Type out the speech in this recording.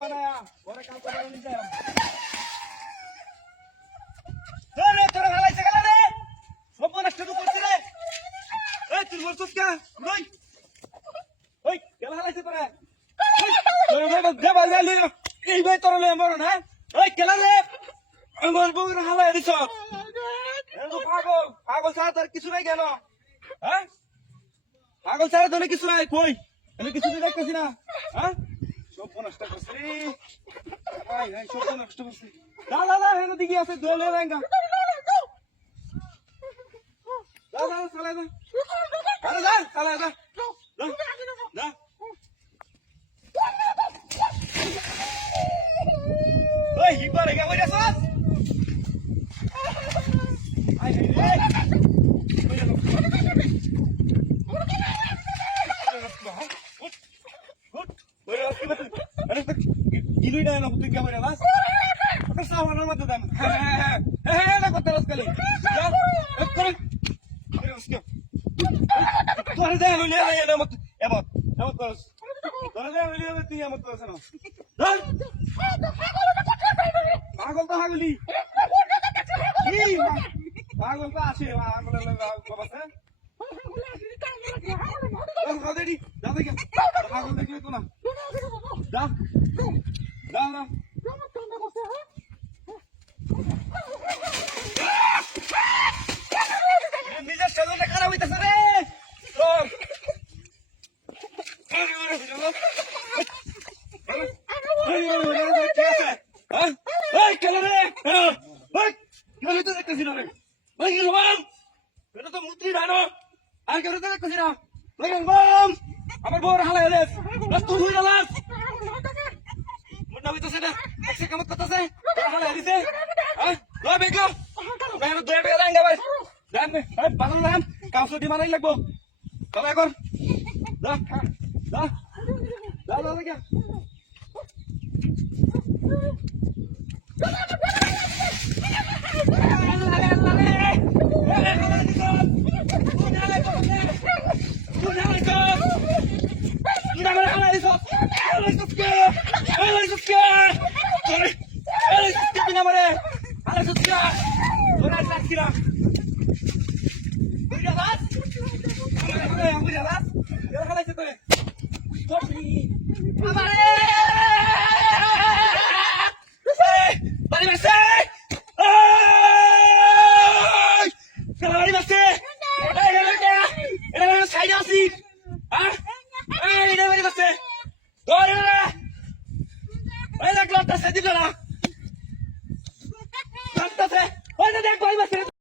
পরে কাম করে নিতে রে তোরা ভালাইছে গেল রে সব নষ্ট তো করছিস রে এই তুই বলছিস কে ওই ওই গেল ভালাইছে তোরা তোরা দে বাজাই লই এই ভাই তোরা লই মরো না ওই গেল রে আমার বউর হালাই দিছ এত পাগল পাগল ছাড়া তোর কিছু নাই কেন হ্যাঁ পাগল ছাড়া তোর কিছু নাই কই আমি কিছু দেখতেছি না হ্যাঁ সব নষ্ট করছিস আই আই সব নষ্ট করছিস দা দা দা হেন দিকে আছে দলে রাঙ্গা দা দা চলে দা আরে দা চলে দা দা ওই হিপারে গে বইরা sauce I I Gilui na ng puting kamay na mas. Kasawa na naman ito dam. Nakatalas ka lang. Kaya, Tuhan na yan, ulihan na yan. Emot, talas. Tuhan na yan, ulihan na yan. Emot, talas ano. Dan! Pagol ka, haguli. Pagol ka, asya. Pagol na lang, babas na. Kau tadi, dah lagi. Pagol na kito na. Dah. Dah, dah. Bisa selalu nak karawi tak sare. Rom. Hah? Hei, kalau ni. Hei, kalau itu nak kasih orang. Hei, Rom. Itu tu mutri dah no. Ar kalau itu nak kasih orang. Lagi Rom. Amar bor halai les. Las tu hui las. Nabi to sana, ekse kamat kata se, kahala hari se, ah, lo bego, मैं दो बजे आएंगे भाई, जान में, अरे बादल जान, काम से दिमाग नहीं लगो, कब आएगा, जा, जा, जा, जा लगे, Ay,